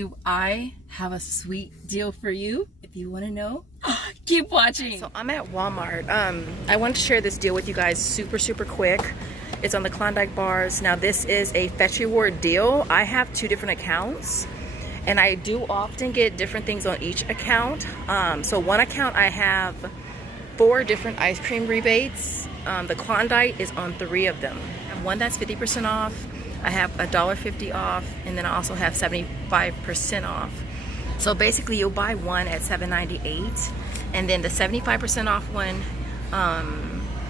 do I have a sweet deal for you? If you want to know, keep watching. So I'm at Walmart. I wanted to share this deal with you guys super quick. It's on the Klondike bars. Now this is a Fetch Reward deal. I have 2 different accounts and I do often get different things on each account. So one account I have 4 different ice cream rebates. The Klondike is on 3 of them. I have one that's 50% off. I have $1.50 off, and then I also have 75% off. So basically you'll buy one at $7.98, and then the 75% off one,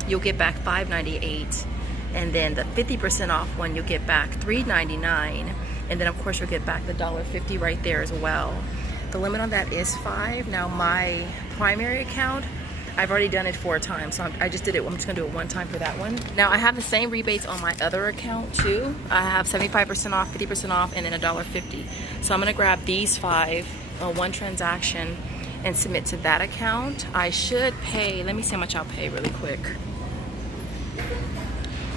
you'll get back $5.98, and then the 50% off one you'll get back $3.99, and then of course you'll get back the $1.50 right there as well. The limit on that is 5. Now my primary account, I've already done it 4 times, so I just did it. I'm just gonna do it 1 time for that one. Now I have the same rebates on my other account too. I have 75% off, 50% off, and then $1.50. So I'm gonna grab these 5 on 1 transaction and submit to that account. I should pay, let me see how much I'll pay really quick.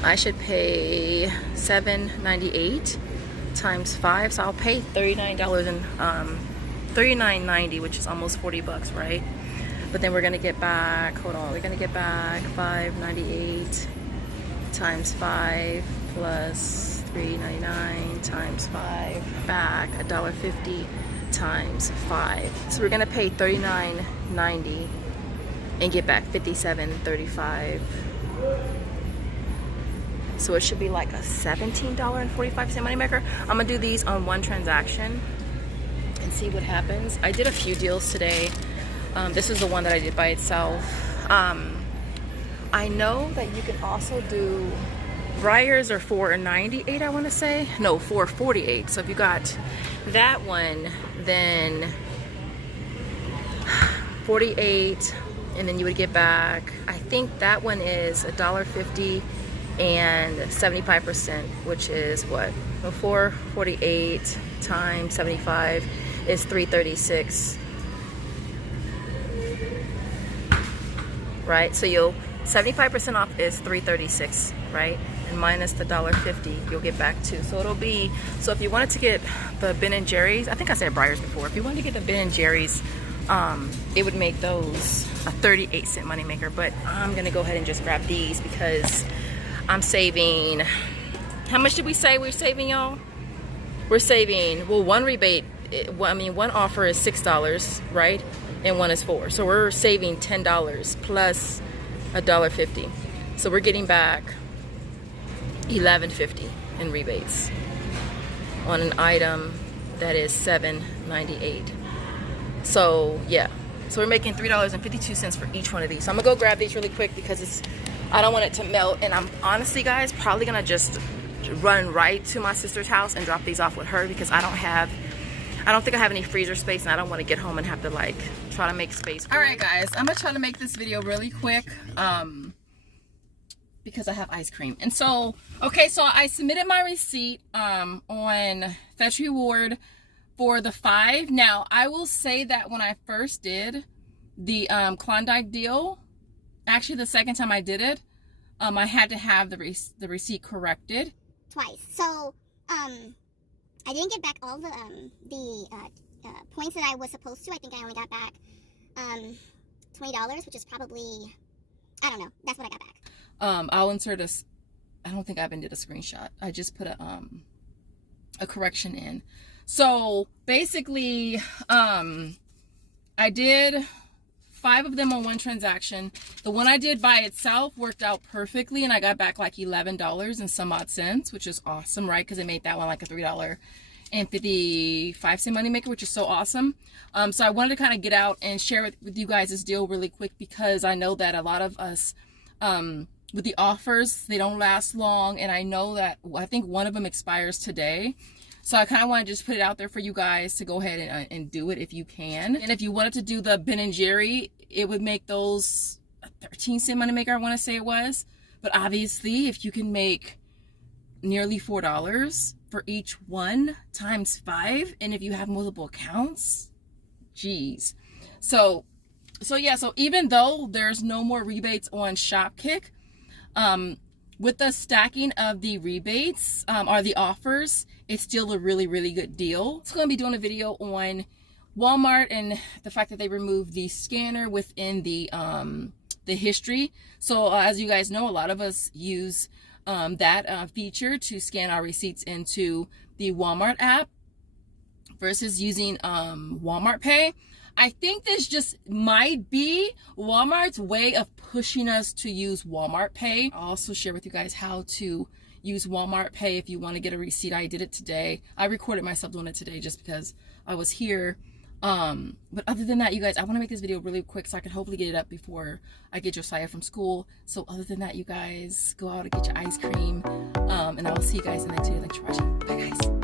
I should pay $7.98 times 5, so I'll pay $39 and $39.90, which is almost 40 bucks, right? But then we're gonna get back, hold on, we're gonna get back $5.98 times 5 plus $3.99 times 5, back $1.50 times 5. So we're gonna pay $39.90 and get back $57.35. So it should be like a $17.45 moneymaker. I'm gonna do these on 1 transaction and see what happens. I did a few deals today. This is the one that I did by itself. I know that you can also do Briars are $4.98, I want to say. No, $4.48. So if you got that one, then $48, and then you would get back, I think that one is $1.50 and 75%, which is what? So $4.48 times 75 is $3.36. Right, so you'll 75% off is $3.36, right? And minus the $1.50, you'll get back 2. So it'll be, so if you wanted to get the Ben & Jerry's, I think I said Briars before. If you wanted to get the Ben & Jerry's, it would make those a 38-cent moneymaker. But I'm gonna go ahead and just grab these because I'm saving. How much did we say we're saving, y'all? We're saving. Well, one rebate. One offer is $6, right? And one is $4. So we're saving $10 plus $1.50. So we're getting back $11.50 in rebates on an item that is $7.98. So yeah, so we're making $3.52 for each one of these. So I'm gonna go grab these really quick because I don't want it to melt, and I'm honestly, guys, probably gonna just run right to my sister's house and drop these off with her because I don't think I have any freezer space, and I don't want to get home and have to like try to make space. All right, guys, I'm gonna try to make this video really quick because I have ice cream. And so, okay, so I submitted my receipt on Fetch Reward for the 5. Now, I will say that when I first did the Klondike deal, actually the second time I did it, I had to have the receipt corrected twice. So I didn't get back all the points that I was supposed to. I think I only got back $20, which is probably, I don't know. That's what I got back. I'll insert I don't think I even did a screenshot. I just put a correction in. So basically, I did 5 of them on 1 transaction. The one I did by itself worked out perfectly, and I got back like $11 and some odd cents, which is awesome, right? Because it made that one like a $3.55 moneymaker, which is so awesome. So I wanted to kind of get out and share with you guys this deal really quick because I know that a lot of us, with the offers, they don't last long, and I know that I think one of them expires today. So I kind of want to just put it out there for you guys to go ahead and do it if you can. And if you wanted to do the Ben & Jerry, it would make those a 13-cent moneymaker, I want to say it was. But obviously, if you can make nearly $4 for each one times 5, and if you have multiple accounts, geez. So yeah, so even though there's no more rebates on Shopkick, with the stacking of the rebates or the offers, it's still a really, really good deal. It's going to be doing a video on Walmart and the fact that they removed the scanner within the history. So as you guys know, a lot of us use that feature to scan our receipts into the Walmart app versus using Walmart Pay. I think this just might be Walmart's way of pushing us to use Walmart Pay. I'll also share with you guys how to use Walmart Pay if you want to get a receipt. I did it today. I recorded myself doing it today just because I was here. But other than that, you guys, I want to make this video really quick so I can hopefully get it up before I get Josiah from school. So other than that, you guys, go out and get your ice cream. And I will see you guys in the next video. Thanks for watching. Bye, guys.